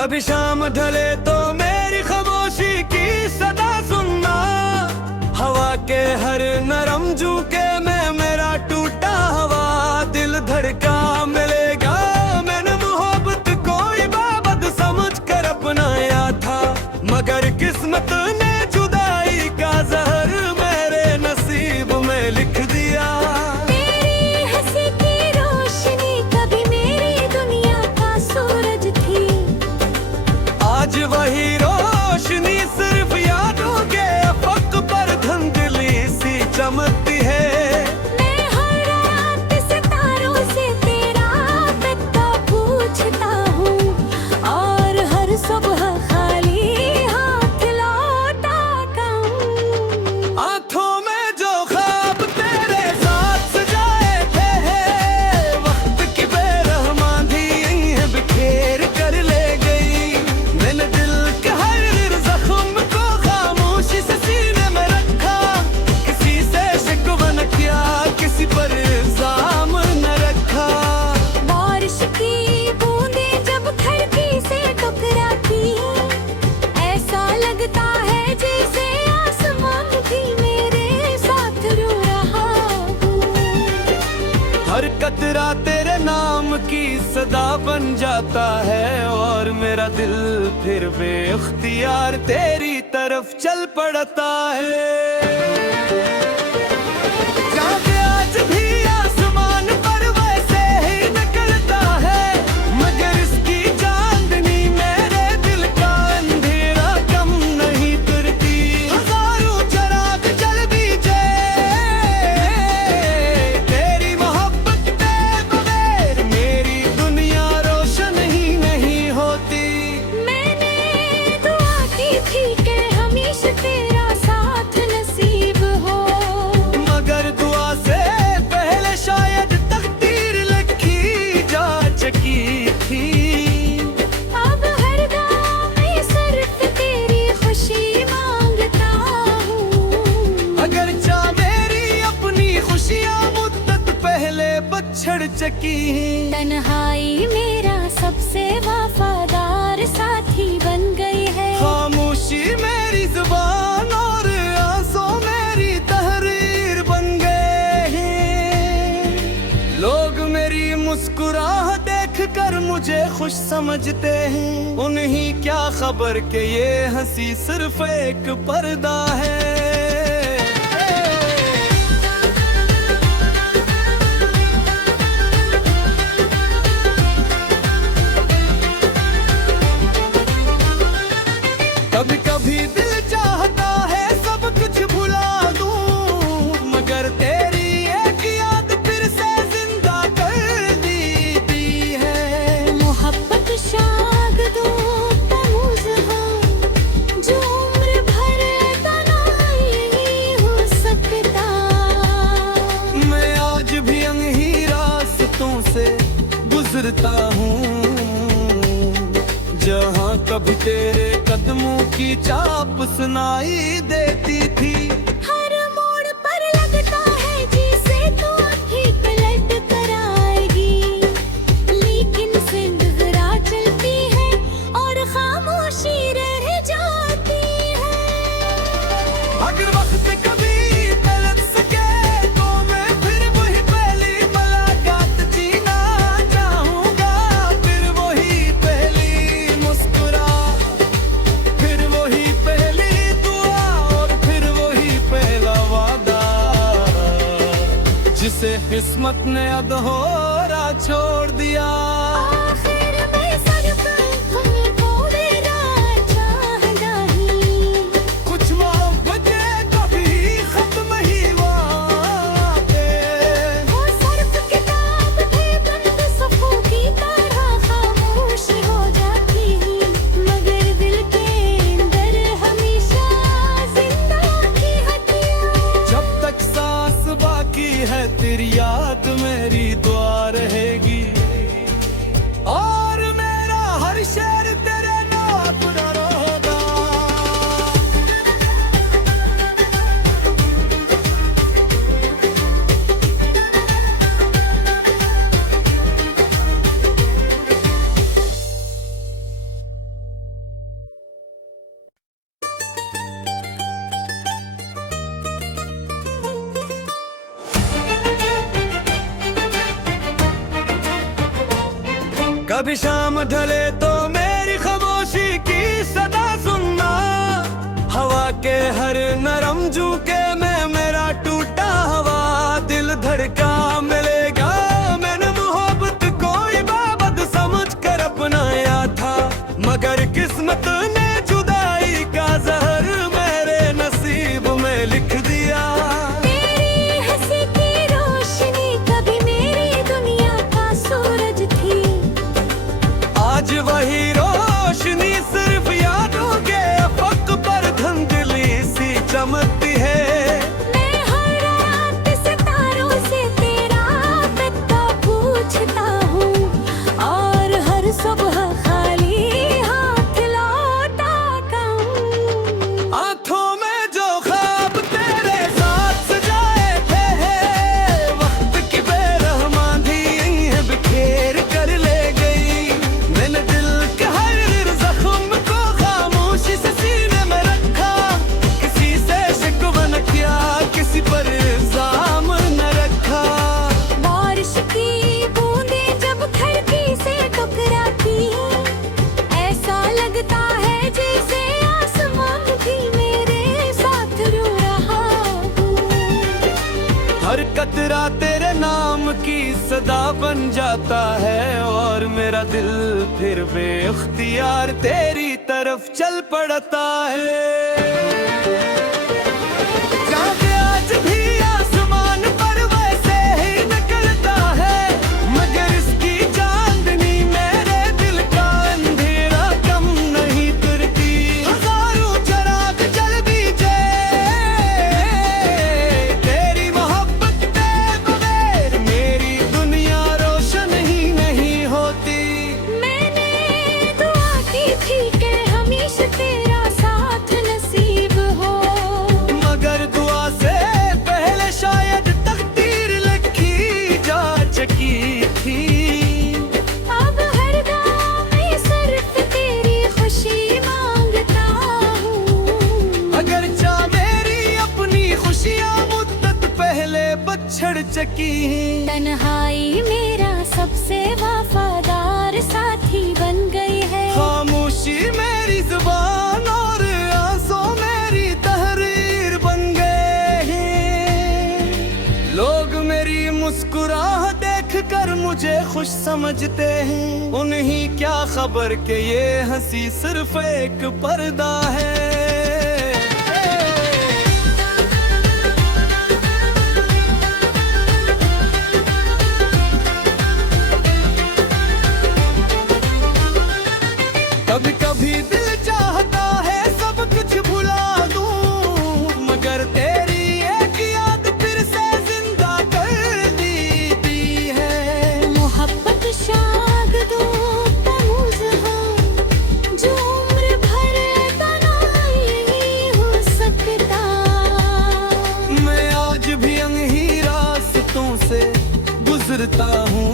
कभी शाम ढले तो मेरी खामोशी की सदा सुनना, हवा के हर नरम झोंके में मेरा टूटा हवा दिल धड़का मिलेगा। मैंने मोहब्बत कोई बाबत समझ कर अपनाया था, मगर किस्मत ने जुदाई का जहर मेरे नसीब में लिख दिया। तेरी हंसी की रोशनी कभी मेरी दुनिया का सूरज थी, आज वही रोशनी सिर्फ यादों के अफक पर धुंधली सी चमकती है। मैं हर रात सितारों से तेरा पता पूछता हूँ, और हर सुबह खाली हाथ लौट आता हूँ। आँखों में जो ख्वाब तेरे साथ सजाए थे, वक्त की बेरहमानी इन्हें बिखेर कर ले गई। मैंने दिल के हर जख्म को खामोशी से सीने में रखा, किसी से शिकवा न किया, किसी पर इल्जाम न रखा। बारिश की बूंदें जब खिड़की से टकराती, ऐसा लगता है जैसे आसमान भी मेरे साथ रो रहा हूँ। हर कतरा तेरे नाम की सदा बन जाता है, और मेरा दिल फिर बेख्तियार तेरी तरफ चल पड़ता है। चाँद आज भी आसमान पर वैसे ही निकलता है, मगर इसकी चांदनी मेरे दिल का अंधेरा कम नहीं करती। हजारों चिराग जल भी जाए, तेरी मोहब्बत के बगैर मेरी दुनिया रोशन ही नहीं होती। मैंने दुआ की थी कि हमेशा तेरा साथ नसीब हो, मगर दुआ से पहले शायद तकदीर लिखी जा चुकी थी। अब हर गाँव में सिर्फ तेरी खुशी मांगता हूँ। अगर चाह मेरी अपनी खुशियाँ मुद्दत पहले बछड़ चुकी। तन्हाई मेरा सबसे वफादार साथी बन गई है। खामोशी मेरी जुबान और आंसू मेरी तहरीर बन गए हैं। लोग मेरी मुस्कुराहट देख कर मुझे खुश समझते हैं, उन्हें क्या खबर कि ये हंसी सिर्फ एक पर्दा है। कभी कभी दिल चाहता है सब कुछ भुला दूं, मगर तेरी एक याद फिर से जिंदा कर देती है। मोहब्बत शाग दो तमूज हो, जो उम्र भर तनाई हो सकता। मैं आज भी अनही रास्तों से गुजरता हूँ, जहाँ कभी तेरे कदमों की चाप सुनाई देती थी। हर मोड़ पर लगता है जैसे तू अभी पलट कर आएगी, लेकिन जिंदगी चलती है और खामोशी रह जाती है। अगर वक्त कभी पलट सके तो मैं फिर वही पहली मुलाकात जीना चाहूँगा, फिर वही पहली मुस्कुराहट, फिर वही पहली दुआ और फिर वही पहला वादा, जिसे किस्मत ने अधूरा छोड़ दिया। आखिर में सड़क तुमको मेरा चाहना ही, कुछ मोहब्बतें कभी खत्म ही वादे, वो सर्फ किताब भी बंद सफ़ों की तरह खामोश हो जाती, मगर दिल के अंदर हमेशा जिंदा की हटिया। जब तक सांस बाकी है तेरी याद मेरी दुआ रहेगी। कभी शाम ढले तो मेरी खामोशी की सदा सुनना, हवा के हर नरम झोंके में मेरा टूटा हुआ दिल धड़का मिलेगा। मैंने मोहब्बत को इबादत समझ कर अपनाया था, मगर किस्मत ने जुदाई का जहर मेरे नसीब में लिख दिया। तेरी हंसी की रोशनी कभी मेरी दुनिया का सूरज थी, आज वही रोशनी सिर्फ यादों के अफक पर धुंधली सी चमकती है। मैं हर रात सितारों से तेरा पता पूछता हूँ, और हर सुबह खाली हाथ लौटा कहूँ। आंखों में जो ख्वाब तेरे साथ सजाए थे, वक्त की बेरहमानी है बिखेर कर ले गई। मैंने दिल के हर जख्म को खामोशी से सीने में रखा, किसी से शिकवा न किया, किसी पर इल्जाम न रखा। बारिश की बूंदें जब खिड़की से टकराती, ऐसा लगता है जैसे आसमान भी मेरे साथ रो रहा हो। हर कतरा तेरे नाम की सदा बन जाता है, और मेरा दिल फिर बेख्तियार तेरी तरफ चल पड़ता है। चाँद आज भी आसमान पर वैसे ही निकलता है, मगर इसकी चांदनी मेरे दिल का अंधेरा कम नहीं करती। हजारों चिराग जल भी जाए, तेरी मोहब्बत के बगैर मेरी दुनिया रोशन ही नहीं होती। मैंने दुआ की थी कि हमेशा तेरा साथ नसीब हो, मगर दुआ से पहले शायद तकदीर लिखी जा चुकी थी। अब हर गाँव में सिर्फ तेरी खुशी मांगता हूँ। अगर चा मेरी अपनी खुशियाँ मुद्दत पहले बछड़ चुकी। तन्हाई मेरा सबसे वफादार साथी बन गई है। खामोशी मेरी जुबान और आंसू मेरी तहरीर बन गए हैं। लोग मेरी मुस्कुराहट देख कर मुझे खुश समझते हैं, उन्हें क्या खबर कि ये हंसी सिर्फ एक पर्दा है। कभी कभी दिल चाहता है सब कुछ भुला दूं, मगर तेरी एक याद फिर से जिंदा कर दी है। मोहब्बत शाग दो तमुज हो, जो उम्र भर तनाई नहीं हो सकता। मैं आज भी अनही रास्तों से गुजरता हूँ,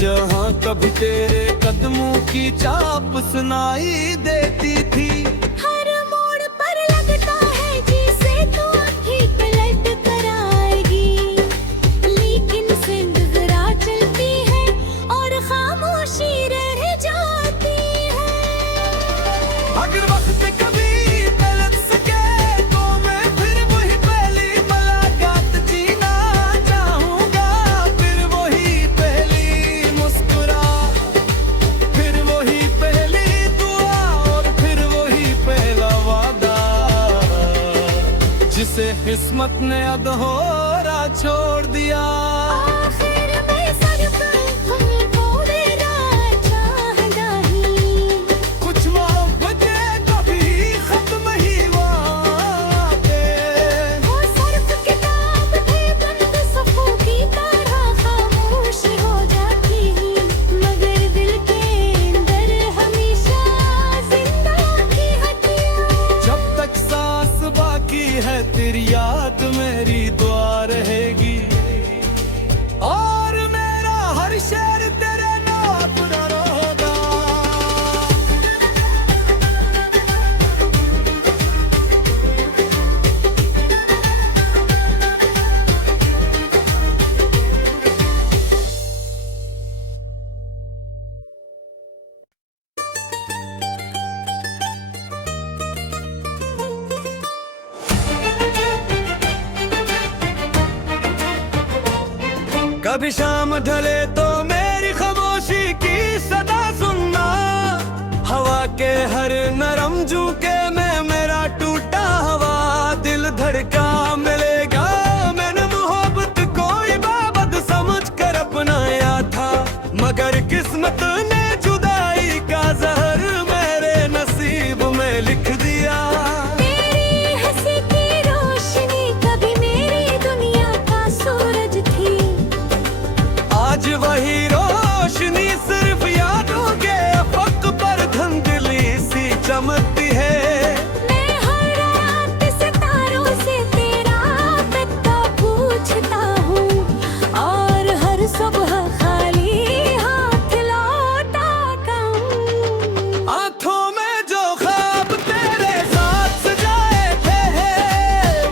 जहाँ कभी तेरे कदमों की चाप सुनाई देती थी। हर मोड़ पर लगता है जैसे तू आँखें पलट कर आएगी, लेकिन जिंदगी चलती है और खामोशी रह जाती है। अगर वक्त कभी पलट सके तो मैं फिर वही पहली मुलाकात जीना चाहूँगा, फिर वही पहली मुस्कुराहट, फिर वही पहली दुआ और फिर वही पहला वादा, जिसे किस्मत ने अधूरा छोड़ दिया। आखिर में सड़क तुमको मेरा चाहता ही, कुछ मोहब्बतें कभी खत्म ही वादे, वो सर्फ किताब थे बंद सफ़ों की तरह खामोश हो जाती, मगर दिल के अंदर हमेशा जिंदा की हटिया। जब तक सांस बाकी है तेरी याद मेरी दुआ रहेगी, और मेरा हर शेर तेरे नाम पर होगा। कभी शाम ढले तो मेरी खामोशी की सदा सुनना, हवा के हर नरम झोंके में मेरा टूटा हवा दिल धड़का मिलेगा। मैंने मोहब्बत कोई बाबत समझ कर अपनाया था, मगर किस्मत ने जुदाई का जहर मेरे नसीब में लिख दिया। तेरी हंसी की रोशनी कभी मेरी दुनिया का सूरज थी, आज वही रोशनी सिर्फ यादों के अफक पर धुंधली सी चमकती है। मैं हर रात सितारों से तेरा पता पूछता हूँ, और हर सुबह खाली हाथ लौटा कहूँ। आँखों में जो ख्वाब तेरे साथ सजाए थे,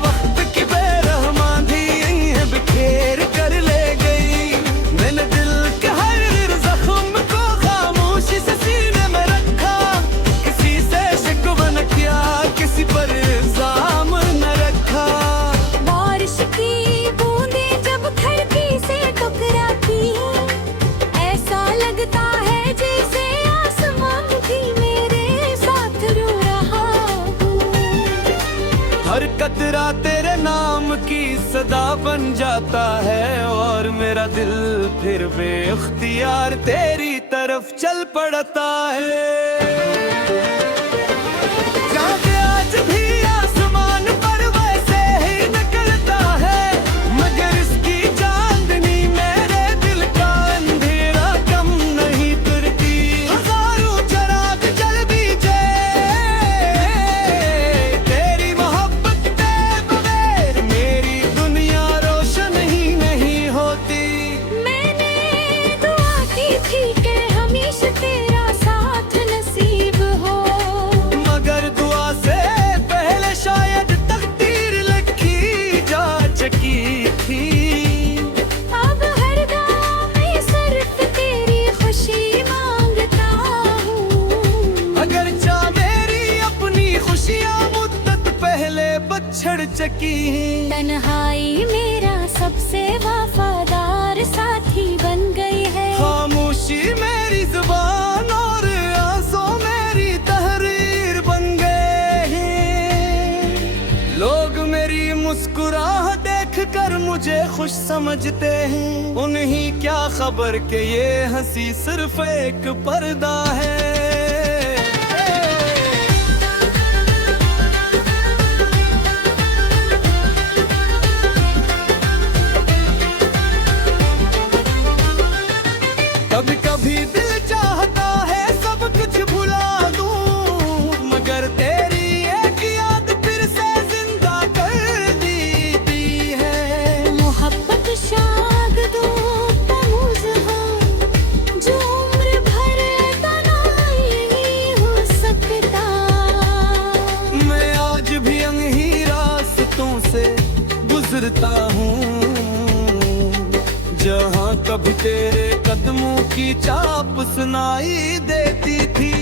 वक्त की बेरहमानी इन्हें बिखेर कर ले गई। मैंने दिल के हर जख्म को खामोशी से सीने में रखा, किसी से शिकवा न किया, किसी पर इल्जाम न रखा। बारिश की बूंदें जब खिड़की से टकराती, ऐसा लगता है जैसे आसमान भी मेरे साथ रो रहा हूँ। हर कतरा तेरे नाम की सदा बन जाता है, और मेरा दिल फिर बेख्तियार तेरी तरफ चल पड़ता है। चाँद आज भी आसमान पर वैसे ही निकलता है, मगर इसकी चांदनी मेरे दिल का अंधेरा कम नहीं करती। हजारों चिराग जल भी जाए, तेरी मोहब्बत के बगैर मेरी दुनिया रोशन ही नहीं होती। मैंने दुआ की थी कि हमेशा तेरा साथ नसीब हो, मगर दुआ से पहले शायद तकदीर लिखी जा चुकी थी। अब हर गाँव में सिर्फ तेरी खुशी मांगता हूँ। अगर चाह मेरी अपनी खुशियाँ मुद्दत पहले बछड़ चकी। तन्हाई मेरा सबसे वफादार साथी बन गई है। खामोशी मेरी जुबान और आंसू मेरी तहरीर बन गए हैं। लोग मेरी मुस्कुराहट देख कर मुझे खुश समझते हैं, उन्हें क्या खबर कि ये हंसी सिर्फ एक पर्दा है। कभी कभी दिल चाहता है सब कुछ भुला दूं, मगर तेरी एक याद फिर से जिंदा कर देती है। मोहब्बत शागदों का मुझ हो, जो उम्र भर तन्हाई नहीं हो सकता। मैं आज भी अनही रास्तों से गुजरता हूँ, जहाँ कभी तेरे कदमों की चाप सुनाई देती थी।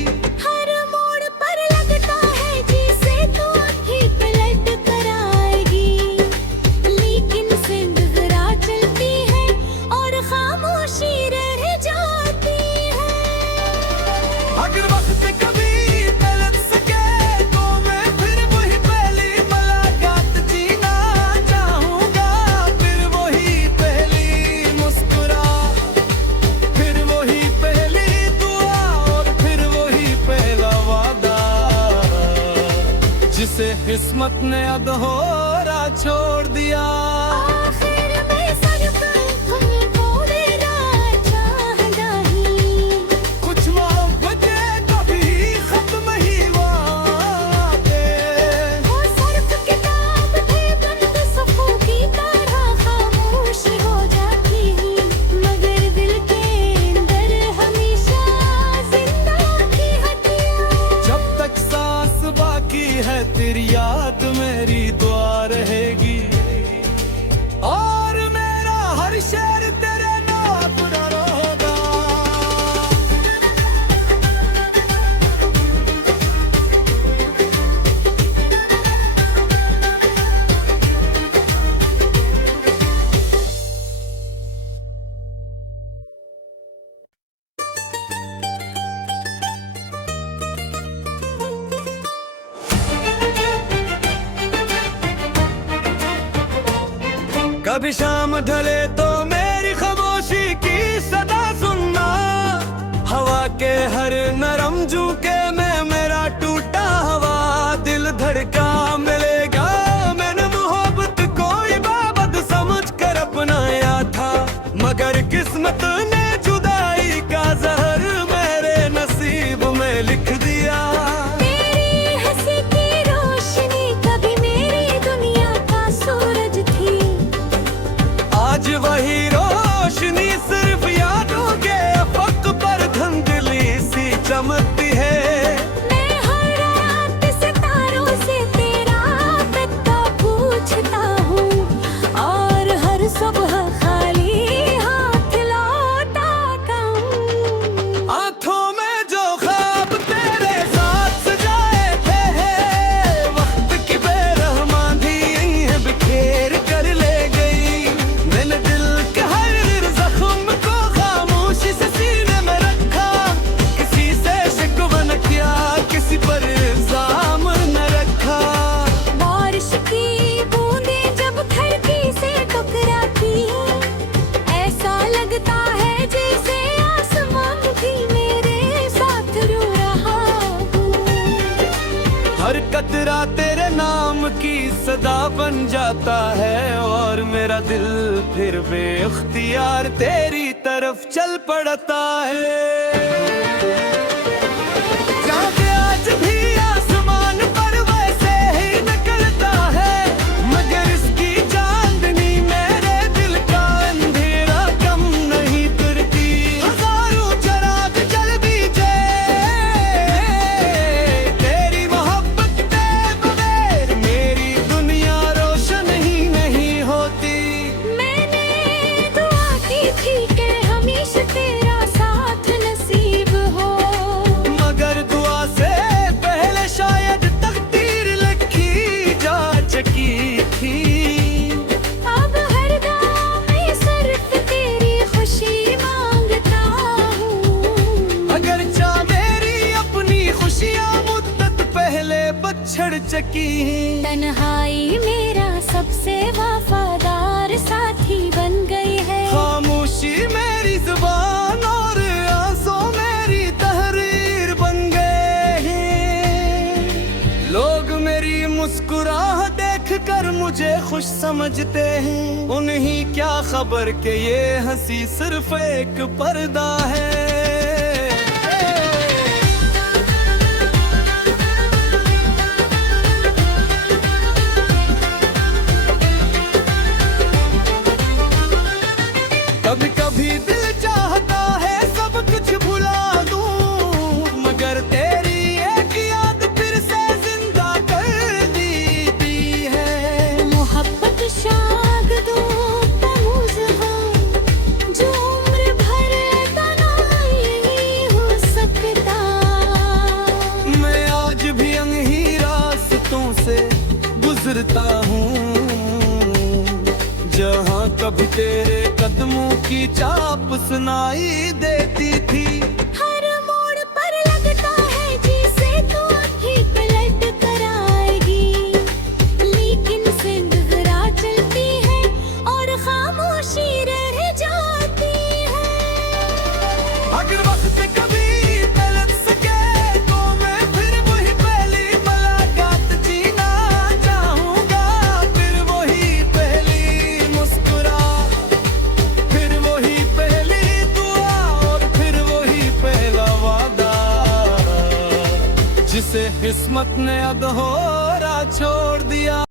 हर मोड़ पर लगता है जैसे तू आँखें पलट कर आएगी, लेकिन जिंदगी चलती है और खामोशी रह जाती है। अगर वक्त कभी तलक सके तो मैं फिर वही पहली मुलाकात जीना चाहूँगा, फिर वही पहली मुस्कुराहट, फिर वही पहली दुआ और फिर वही पहला वादा, जिसे किस्मत ने अधूरा छोड़ दिया। आखिर में सिर्फ तुमको देना चाहता ही, कुछ मोहब्बतें कभी खत्म ही वादे, वो सिर्फ किताब थे बंद सफ़ों की तरह खामोश हो जाती, मगर दिल के अंदर हमेशा जिंदा थी हटिया। जब तक सांस बाकी है तेरी याद मेरी दुआ रहेगी, और मेरा हर शेर तेरे नाम पर होगा। कभी शाम ढले तो मेरी खामोशी की सदा सुनना, हवा के हर नरम झोंके में मेरा टूटा हुआ दिल धड़का मिलेगा। मैंने मोहब्बत को इबादत समझ कर अपनाया था, मगर किस्मत ने जुदाई का जहर मेरे नसीब में लिख दिया। तेरी हंसी की रोशनी कभी मेरी दुनिया का सूरज थी, आज वही रोशनी सिर्फ यादों के अफक पर धुंधली सी चमकती है। मैं हर रात सितारों से तेरा पता पूछता हूँ, और हर सुबह खाली हाथ लौटा हूँ। आँखों में जो ख्वाब तेरे साथ सजाए थे, वक्त की बेरहमानी है बिखेर कर ले गई। मैंने दिल के हर जख्म को खामोशी से सीने में रखा, किसी से शिकवा न किया, किसी पर इल्जाम न रखा। बारिश की बूंदें जब धरती से टकराती, ऐसा लगता है जैसे आसमान भी मेरे साथ रो रहा हो। हर कतरा तेरे नाम की सदा बन जाता है, और मेरा दिल फिर बेख्तियार तेरी तरफ चल पड़ता है। चाँद आज भी आसमान पर वैसे ही निकलता है, मगर इसकी चांदनी मेरे दिल का अंधेरा कम नहीं करती। हजारों चिराग जल भी जाए, तेरी मोहब्बत के बगैर मेरी दुनिया रोशन ही नहीं होती। मैंने दुआ की थी कि हमेशा तेरा साथ नसीब हो, मगर दुआ से पहले शायद तकदीर लिखी जा चुकी थी। अब हर गाँव में सिर्फ तेरी खुशी मांगता हूँ। अगर चाह मेरी अपनी खुशियाँ मुद्दत पहले बछड़ चुकी। तन्हाई मेरा सबसे वफादार साथी बन गई है। खामोशी मेरी जुबान और आंसू मेरी तहरीर बन गए हैं। लोग मेरी मुस्कुराहट देख कर मुझे खुश समझते हैं, उन्हें क्या खबर कि ये हंसी सिर्फ एक पर्दा है। कभी कभी दिल चाहता है सब कुछ भुला दूं, मगर तेरी एक याद फिर से जिंदा कर दी है। मोहब्बत शाद दो तमुज हो, जो उम्र भर तन्हाई नहीं हो सकता। मैं आज भी अनही रास्तों से गुजरता हूँ, जहाँ कभी तेरे कदमों की चाप सुनाई देती थी। हर मोड़ पर लगता है जैसे तू आँखें पलट कर आएगी, लेकिन जिंदगी चलती है और खामोशी रह जाती है। अगर वक्त कभी पलट सके तो मैं फिर वही पहली मुलाकात जीना चाहूँगा, फिर वही पहली मुस्कुराहट, फिर वही पहली दुआ और फिर वही पहला वादा, जिसे किस्मत ने अधूरा छोड़ दिया।